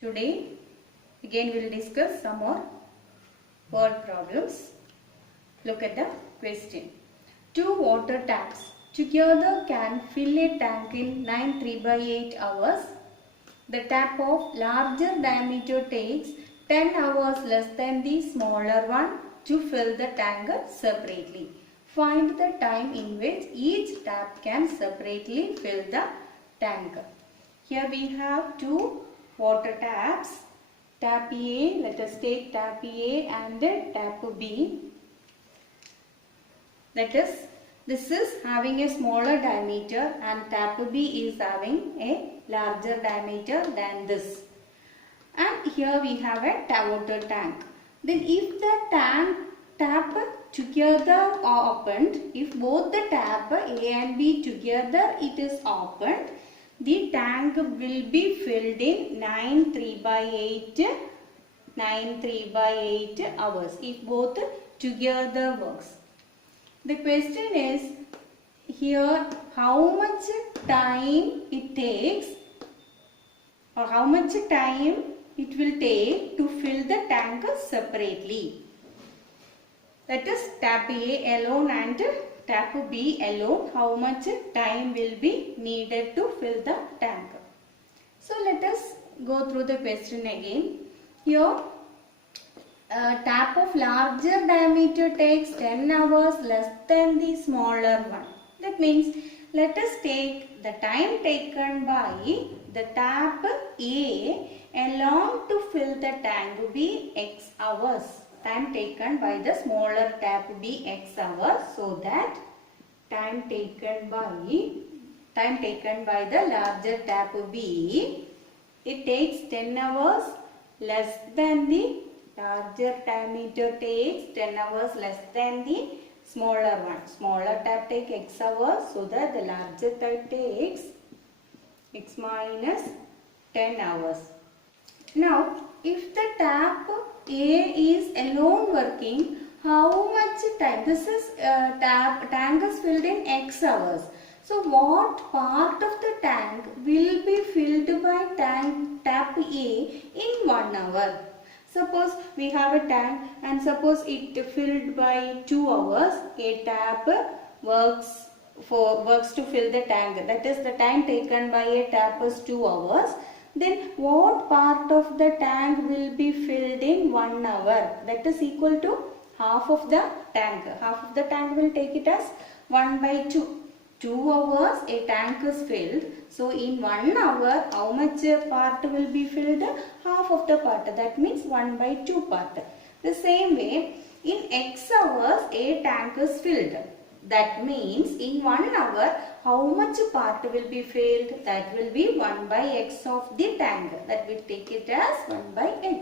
Today again we will discuss some more word problems. Look at the question. Two water taps together can fill a tank in 9 3/8 hours. The tap of larger diameter takes 10 hours less than the smaller one to fill the tank separately. Find the time in which each tap can separately fill the tank. Here we have two water taps. Tap A, let us take tap A and tap B. This is having a smaller diameter and tap B is having a larger diameter than this. And here we have a water tank. Then if the tap together are opened, if both the tap A and B together it is opened, the tank will be filled in 9 3/8 hours if both together works. The question is here how much time it takes or how much time it will take to fill the tank separately. That is tap A alone and tap B alone, how much time will be needed to fill the tank. So let us go through the question again. Here tap of larger diameter takes 10 hours less than the smaller one. That means let us take the time taken by the tap A alone to fill the tank be x hours. Time taken by the smaller tap be x hours, so that time taken by the larger tap B, it takes 10 hours less than the larger diameter takes 10 hours less than the smaller one. Smaller tap takes x hours, so that the larger tap takes x minus 10 hours. Now if the tap A is alone working, how much time? This is tank is filled in x hours. So what part of the tank will be filled by tap A in 1 hour? Suppose we have a tank and suppose it filled by 2 hours. A tap works to fill the tank. That is the time taken by a tap is 2 hours. Then what part of the tank will be filled in 1 hour? That is equal to half of the tank. Half of the tank will take it as 1/2. 2 hours a tank is filled. So in 1 hour how much part will be filled? Half of the part. That means 1/2 part. The same way in x hours a tank is filled. That means in 1 hour how much part will be filled? That will be 1/x of the tank. That will take it as 1/x.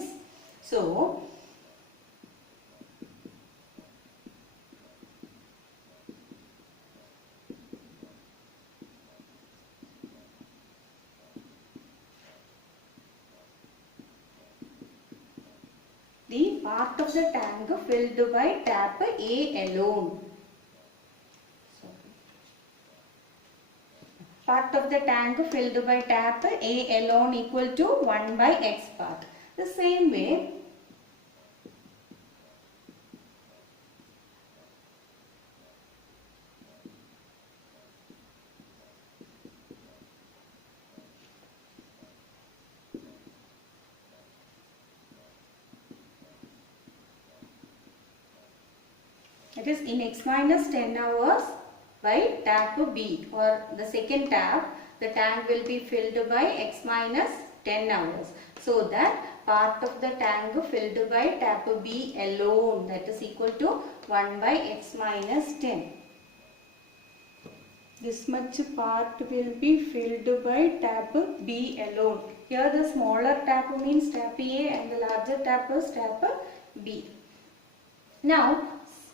So the part of the tank filled by tap A alone. Part of the tank filled by tap A alone equal to 1/x part. The same way it is in x minus 10 hours by tap B, or the second tap the tank will be filled by x minus 10 hours. So that part of the tank filled by tap B alone, that is equal to 1/x minus 10. This much part will be filled by tap B alone. Here the smaller tap means tap A and the larger tap is tap B. Now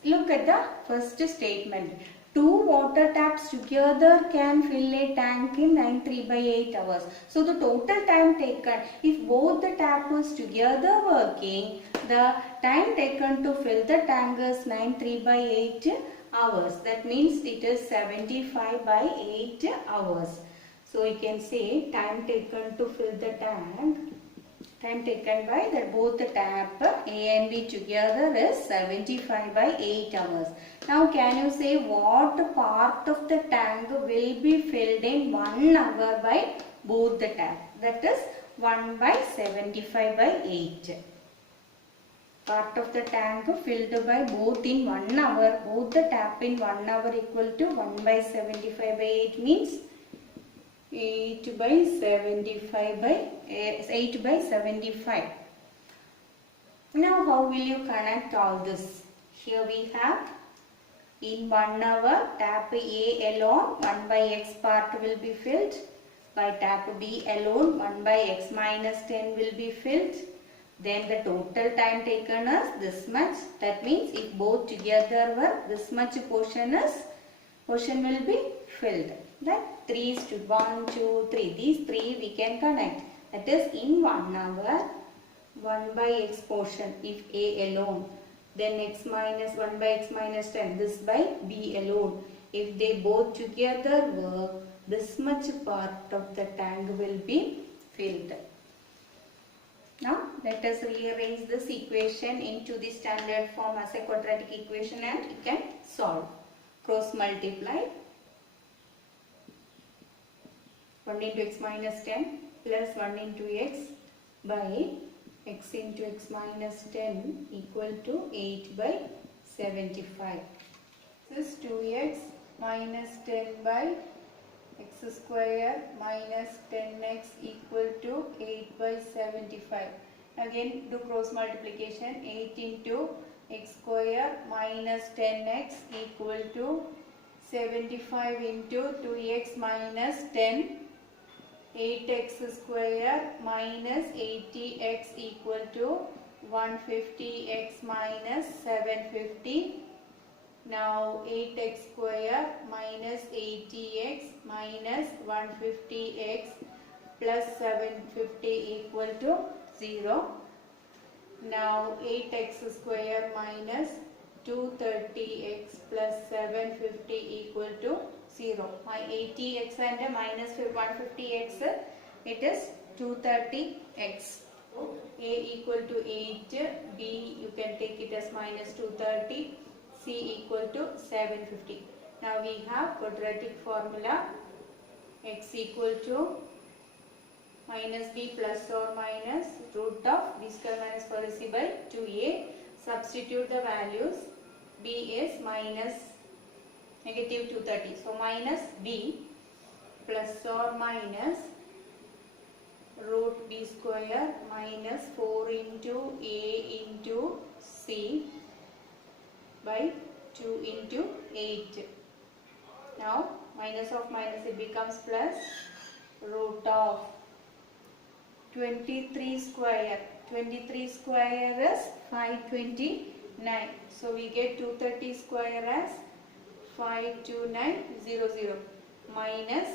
look at the first statement. Two water taps together can fill a tank in 9 3/8 hours. So the total time taken, if both the taps is together working, the time taken to fill the tank is 9 3/8 hours. That means it is 75/8 hours. So we can say time taken to fill the tank Time taken by both the tap A and B together is 75 by 8 hours. Now can you say what part of the tank will be filled in 1 hour by both the tap? That is 1 by 75 by 8. Part of the tank filled by both in 1 hour. Both the tap in 1 hour equal to 1 by 75 by 8 means 8 by 75 by 8 by 75. Now how will you connect all this? Here we have in 1 hour tap A alone 1 by x part will be filled. By tap B alone 1 by x minus 10 will be filled. Then the total time taken is this much. That means if both together were this much portion will be filled. That 3 is to 1, 2, 3. These 3 we can connect. That is in 1 hour 1 by x portion if A alone. Then x minus 1 by x minus 10. This by B alone. If they both together work, this much part of the tank will be filled. Now let us rearrange this equation into the standard form as a quadratic equation and you can solve. Cross multiply. 1 into x minus 10 plus 1 into x by x into x minus 10 equal to 8 by 75. This is 2x minus 10 by x square minus 10x equal to 8 by 75. Again do cross multiplication. 8 into x square minus 10x equal to 75 into 2x minus 10. 8x square minus 80x equal to 150x minus 750. Now 8x square minus 80x minus 150x plus 750 equal to 0. Now 8x square minus 230x plus 750 equal to 0. My 80x and minus 150x, it is 230x. A equal to 8, B you can take it as minus 230, C equal to 750. Now we have quadratic formula. X equal to minus B plus or minus root of B square minus 4AC by 2A. Substitute the values. B is minus negative 230. So minus B plus or minus root B square minus 4 into A into C by 2 into 8. Now minus of minus it becomes plus root of 23 square. 23 square is 529. So we get 230 square as 52900 minus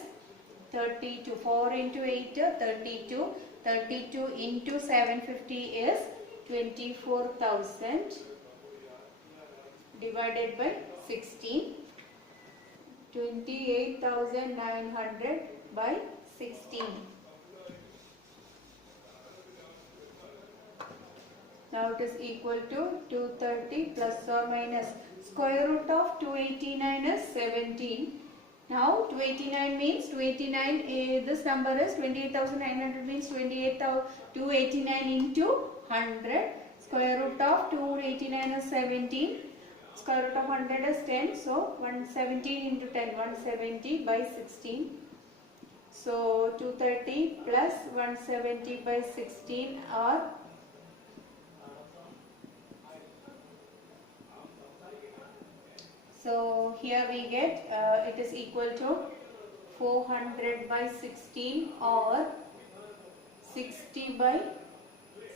32. 4 into 8 32. 32 into 750 is 24,000 divided by 16. 28,900 by 16. Now it is equal to 230 plus or minus square root of 289 is 17. Now 289 means 289, this number is 28,900 means 289 into 100. Square root of 289 is 17. Square root of 100 is 10. So 117 into 10, 170 by 16. So 230 plus 170 by 16 are so here we get it is equal to 400 by 16 or 60 by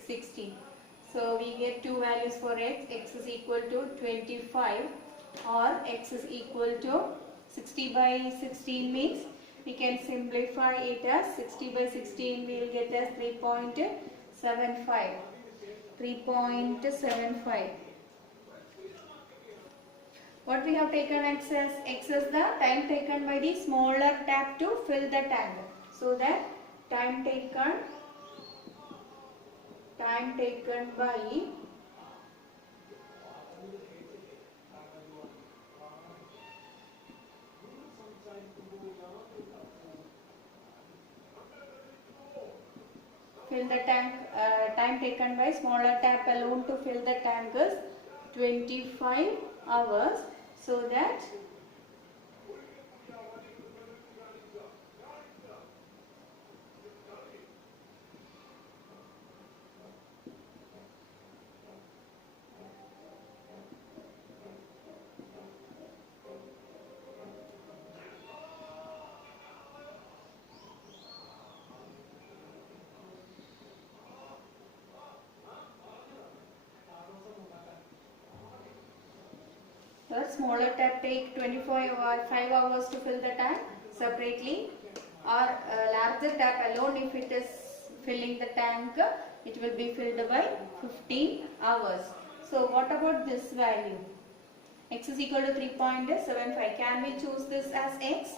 16. So we get two values for x. X is equal to 25 or x is equal to 60 by 16 means we can simplify it as 60 by 16 we will get as 3.75. 3.75. What we have taken x as? X is the time taken by the smaller tap to fill the tank. So that time taken time taken by fill the tank, time taken by smaller tap alone to fill the tank is 25 hours. So that the smaller tap take 5 hours to fill the tank separately, or larger tap alone, if it is filling the tank, it will be filled by 15 hours. So what about this value? X is equal to 3.75. Can we choose this as X?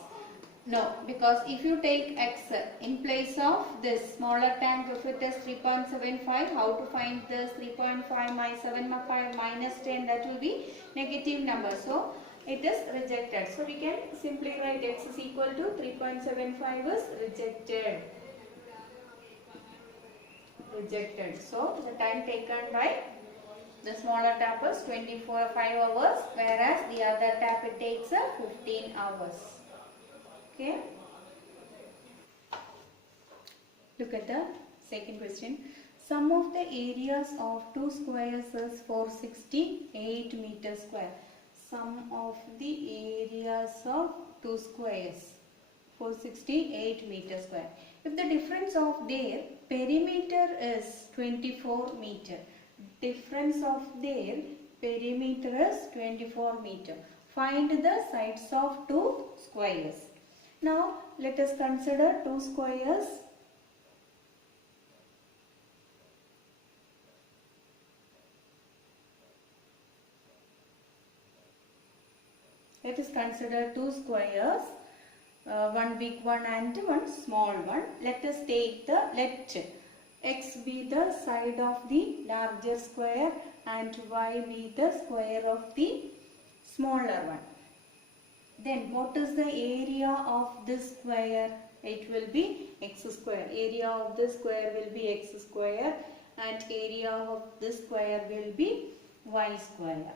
No, because if you take X in place of this smaller tank, if it is 3.75, how to find this 3.5 minus 7.5 minus 10, that will be negative number. So it is rejected. So we can simply write X is equal to 3.75 is rejected. Rejected. So the time taken by the smaller tap is 5 hours, whereas the other tap it takes 15 hours. Okay. Look at the second question. Sum of the areas of two squares is 468 meters square. Sum of the areas of two squares 468 meters square. If the difference of their perimeter is 24 meter. Difference of their perimeter is 24 meter. Find the sides of two squares. Now let us consider two squares. Let us consider two squares, one big one and one small one. Let us take let X be the side of the larger square and Y be the square of the smaller one. Then what is the area of this square? It will be X square. Area of this square will be X square and area of this square will be Y square.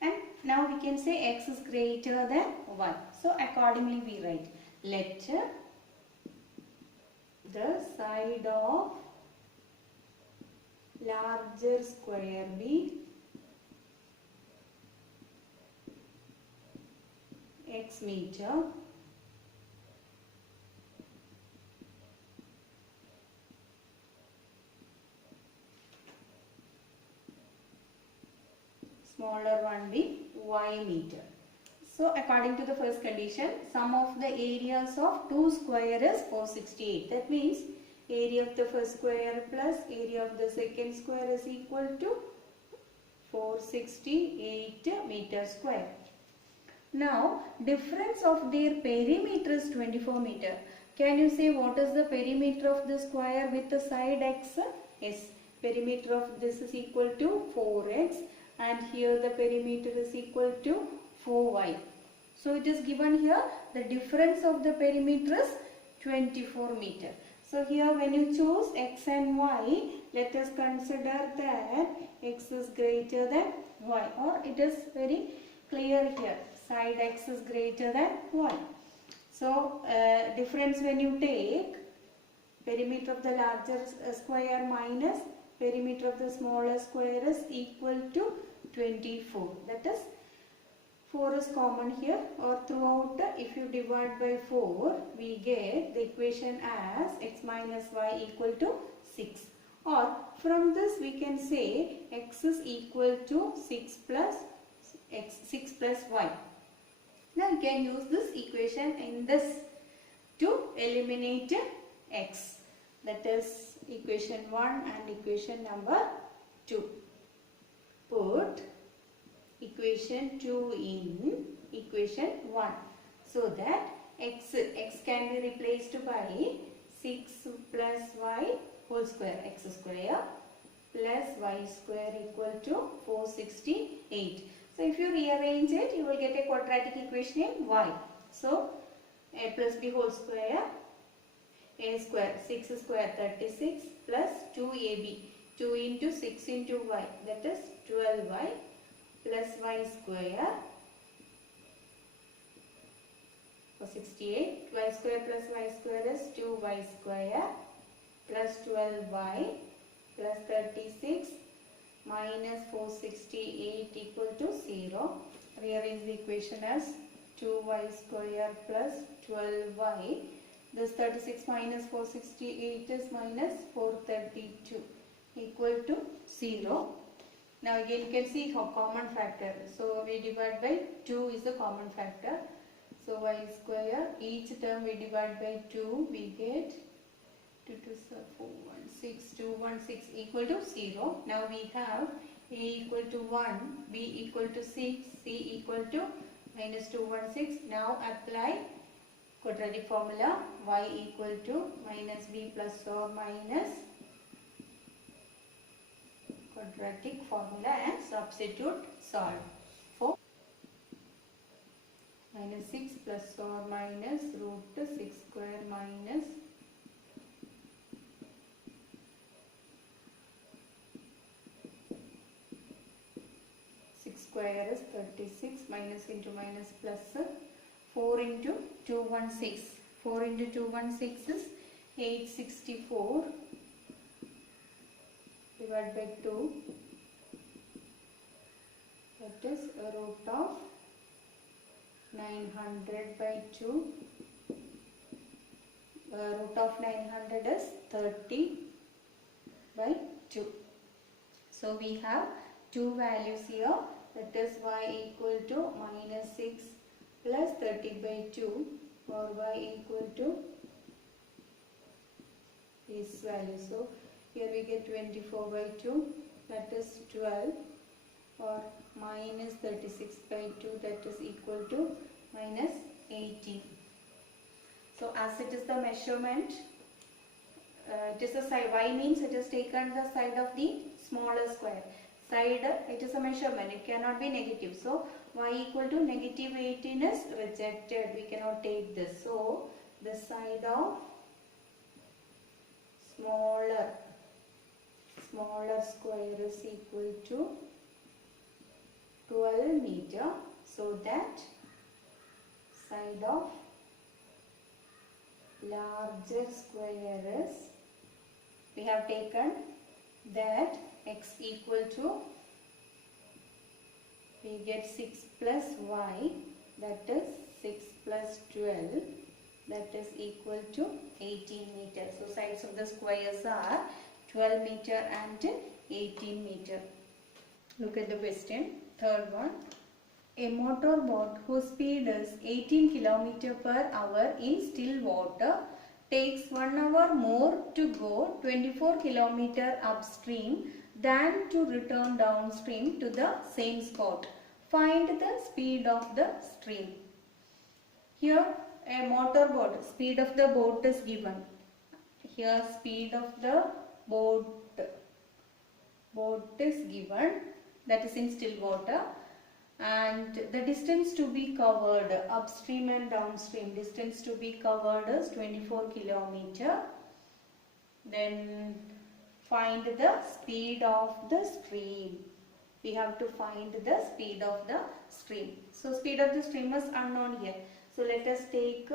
And now we can say X is greater than Y. So accordingly we write, let the side of larger square be X meter smaller one be Y meter. So according to the first condition, sum of the areas of two square is 468. That means area of the first square plus area of the second square is equal to 468 meter square. Now difference of their perimeter is 24 meter. Can you say what is the perimeter of the square with the side X? Yes, perimeter of this is equal to 4x and here the perimeter is equal to 4y. So it is given here the difference of the perimeter is 24 meter. So here when you choose X and Y, let us consider that X is greater than Y, or it is very clear here, side X is greater than Y. So difference when you take perimeter of the larger square minus perimeter of the smaller square is equal to 24. That is 4 is common here, or throughout if you divide by 4 we get the equation as X minus Y equal to 6, or from this we can say X is equal to 6 plus Y. Now you can use this equation in this to eliminate X. That is equation 1 and equation number 2. Put equation 2 in equation 1 so that X can be replaced by 6 plus Y whole square, X square plus y square equal to 468. So if you rearrange it, you will get a quadratic equation in y. So a plus b whole square, a square, 6 square 36 plus 2ab, 2 into 6 into y, that is 12y plus y square for 68. Y square plus y square is 2y square plus 12y plus 36 minus 468 equal to 0. Rearrange the equation as 2y square plus 12y. This 36 minus 468 is minus 432 equal to 0. Now again you can see common factor. So we divide by 2 is the common factor. So y square, each term we divide by 2, we get 2 2 416, 216 equal to 0. Now we have a equal to 1, b equal to 6, c equal to minus 216. Now apply quadratic formula, y equal to minus b plus or minus quadratic formula and substitute solve for minus 6 plus or minus root 6 square minus 6 square is 36 minus into minus plus 4 into 216. 4 into 216 is 864 divided by 2, that is a root of 900 by 2. Root of 900 is 30 by 2. So we have two values here, that is y equal to minus 6 plus 30 by 2 or y equal to this value. So here we get 24 by 2, that is 12, or minus 36 by 2, that is equal to minus 18. So as it is the measurement, it is a side, y means it is taken the side of the smaller square. Side, it is a measurement, it cannot be negative. So y equal to negative 18 is rejected, we cannot take this. So the side of smaller square is equal to 12 meter. So that side of larger square is, we have taken that x equal to, we get 6 plus y, that is 6 plus 12, that is equal to 18 meter. So sides of the squares are 12 meter and 18 meter. Look at the question, third one. A motorboat whose speed is 18 km per hour in still water takes 1 hour more to go 24 km upstream than to return downstream to the same spot. Find the speed of the stream. Here a motorboat, speed of the boat is given. Here speed of the boat is given, that is in still water, and the distance to be covered upstream and downstream, distance to be covered is 24 km. Then find the speed of the stream. We have to find the speed of the stream. So speed of the stream is unknown here. So let us take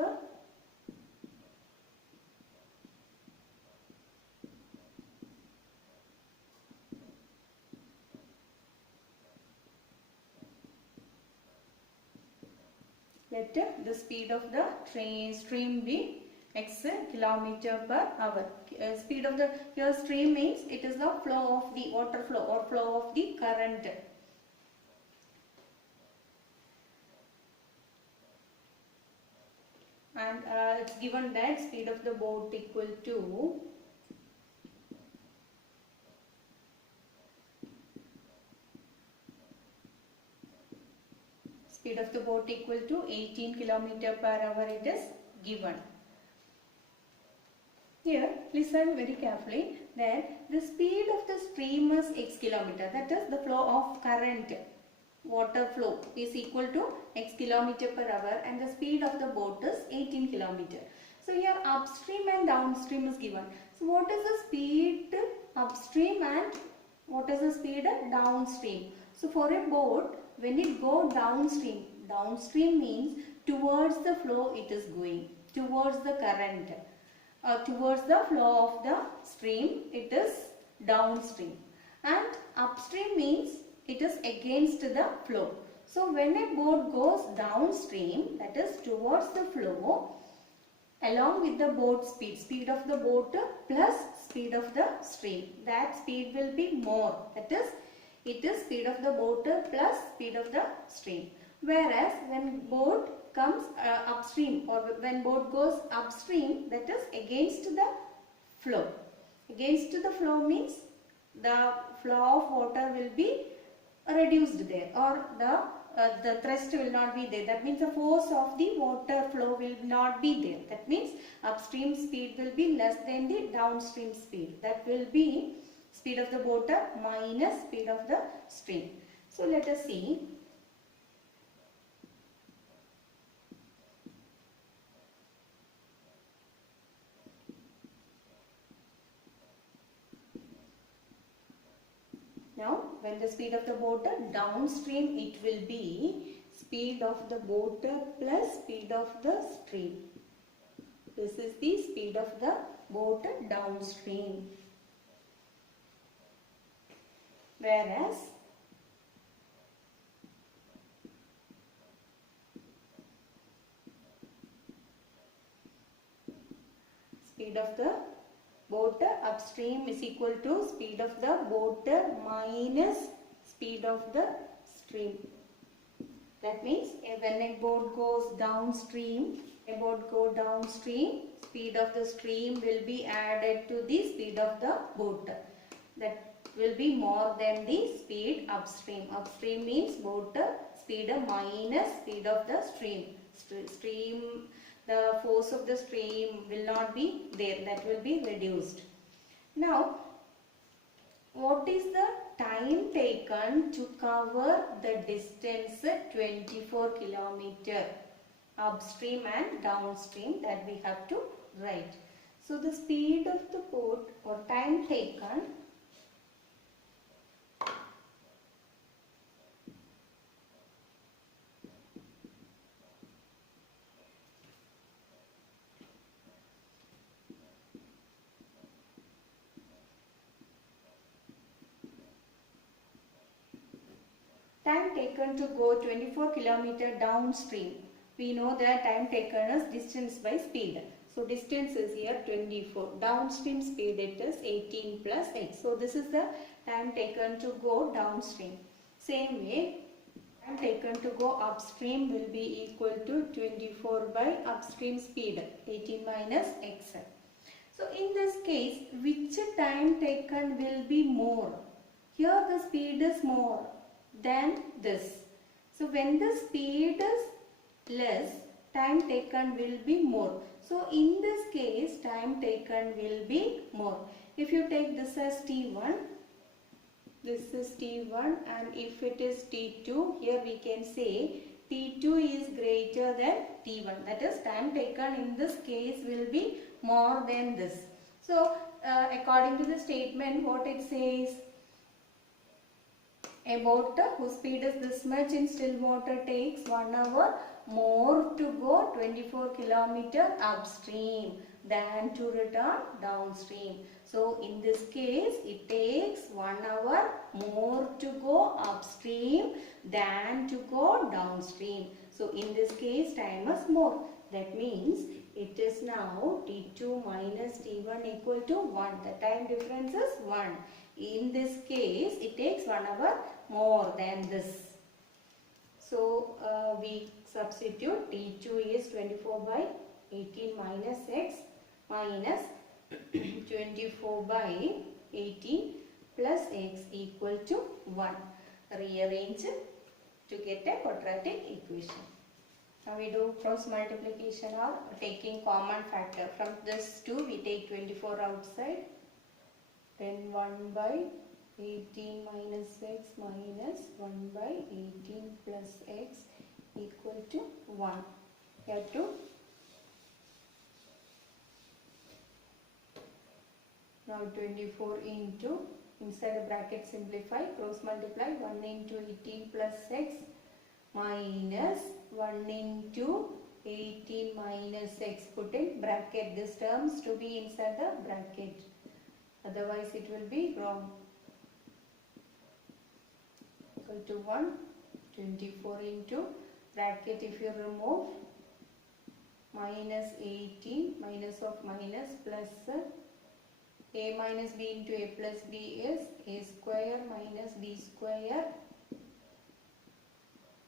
let the speed of the stream be x km per hour. Speed of the, here stream means it is the flow of the water flow or flow of the current. And it's given that speed of the boat equal to speed of the boat equal to 18 km per hour, it is given. Here listen very carefully that the speed of the stream is x kilometer. That is the flow of current, water flow is equal to x kilometer per hour and the speed of the boat is 18 kilometer. So here upstream and downstream is given. So what is the speed upstream and what is the speed downstream? So for a boat, when it go downstream, downstream means towards the flow it is going, towards the current, towards the flow of the stream, it is downstream. And upstream means it is against the flow. So when a boat goes downstream, that is towards the flow, along with the boat speed, speed of the boat plus speed of the stream, that speed will be more. That is, it is speed of the boat plus speed of the stream. Whereas when boat comes upstream, or when boat goes upstream, that is against the flow. Against the flow means the flow of water will be reduced there, or the thrust will not be there. That means the force of the water flow will not be there. That means upstream speed will be less than the downstream speed. That will be speed of the water minus speed of the stream. So let us see. Now, when the speed of the boat downstream, it will be speed of the boat plus speed of the stream. This is the speed of the boat downstream. Whereas speed of the boat upstream is equal to speed of the boat minus speed of the stream. That means when a boat goes downstream, speed of the stream will be added to the speed of the boat. That will be more than the speed upstream. Upstream means boat speed minus speed of the stream. The force of the stream will not be there, that will be reduced. Now, what is the time taken to cover the distance 24 kilometer upstream and downstream, that we have to write. So, the speed of the boat or time taken to go 24 kilometer downstream. We know that time taken is distance by speed. So distance is here 24. Downstream speed it is 18 plus x. So this is the time taken to go downstream. Same way, time taken to go upstream will be equal to 24 by upstream speed 18 minus x. So in this case, which time taken will be more? Here the speed is more than this. So when the speed is less, time taken will be more. So in this case, time taken will be more. If you take this as T1, this is T1, and if it is T2, here we can say T2 is greater than T1. That is, time taken in this case will be more than this. So according to the statement, what it says, a boat whose speed is this much in still water takes 1 hour more to go 24 kilometer upstream than to return downstream. So in this case, it takes 1 hour more to go upstream than to go downstream. So in this case, time is more. That means it is now T2 minus T1 equal to 1. The time difference is 1. In this case, it takes 1 hour more than this. So we substitute T2 is 24 by 18 minus x minus 24 by 18 plus x equal to 1. Rearrange to get a quadratic equation. Now we do cross multiplication or taking common factor. From this 2 we take 24 outside. Then 1 by 18 minus x minus 1 by 18 plus x equal to 1. You have to now 24 into, inside the bracket simplify, cross multiply, 1 into 18 plus x minus 1 into 18 minus x, put in bracket, this terms to be inside the bracket, otherwise it will be wrong. Equal to 1, 24 into bracket, if you remove, minus 18, minus of minus, plus a minus b into a plus b is a square minus b square.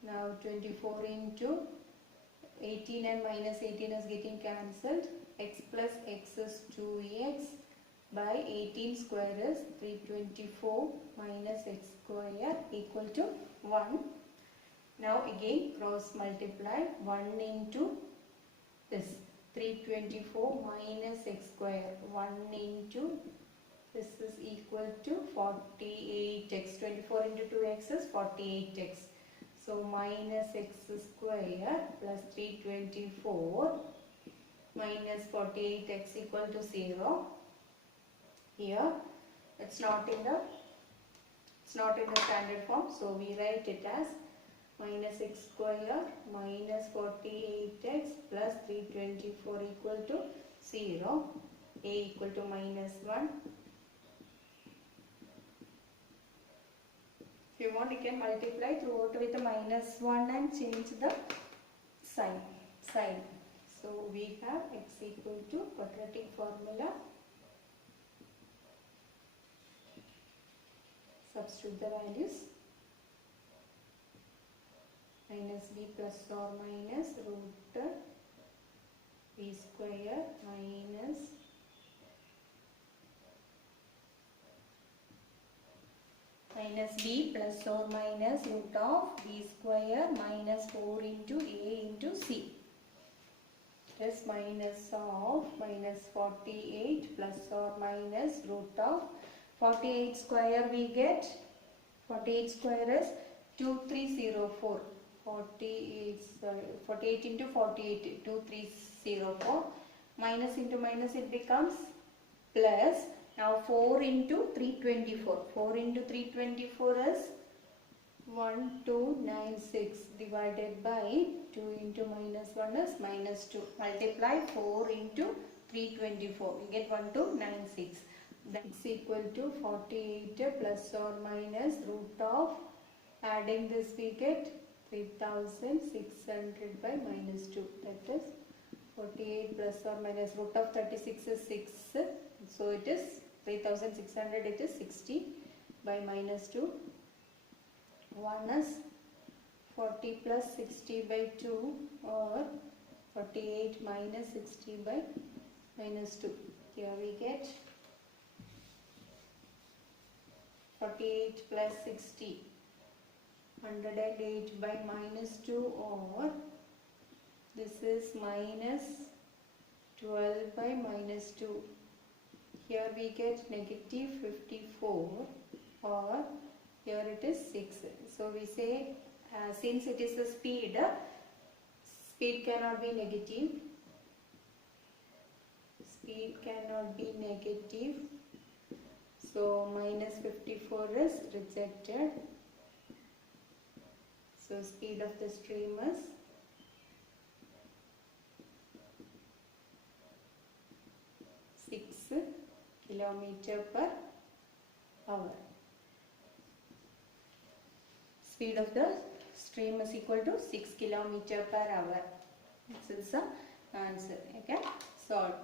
Now 24 into 18 and minus 18 is getting cancelled. X plus x is 2x by 18 square is 324 minus x square equal to 1. Now again cross multiply, 1 into this 324 minus x square, 1 into this is equal to 48x, 24 into 2x is 48x. So minus x square plus 324 minus 48x equal to 0. Here it's not in the standard form, so we write it as minus x square minus 48x plus 324 equal to 0. A equal to minus 1. If you want, you can multiply throughout with a minus 1 and change the sign. So we have x equal to quadratic formula. Substitute the values. Minus b plus or minus root b square minus b plus or minus root of b square minus 4 into a into c. This minus of minus 48 plus or minus root of 48 square we get. 48 square is 2304. 48 into 48, 2304. Minus into minus it becomes plus. Now 4 into 324. 4 into 324 is 1296 divided by 2 into minus 1 is minus 2. Multiply 4 into 324. We get 1296. That's equal to 48 plus or minus root of, adding this we get 3600 by minus 2. That is 48 plus or minus root of 36 is 6. So it is 3600, it is 60 by minus 2. 1 is 40 plus 60 by 2 or 48 minus 60 by minus 2. Here we get 48 plus 60, 108 by minus 2, or this is minus 12 by minus 2. Here we get negative 54, or here it is 6. So we say since it is a speed, speed cannot be negative. Speed cannot be negative. So minus 54 is rejected. So speed of the stream is kilometer per hour. Speed of the stream is equal to 6 kilometer per hour. This is the answer. Okay, solved.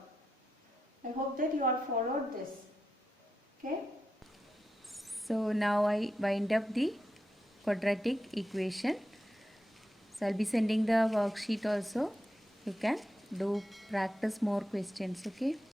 I hope that you all followed this. Okay. So now I wind up the quadratic equation. So I'll be sending the worksheet also. You can do practice more questions. Okay.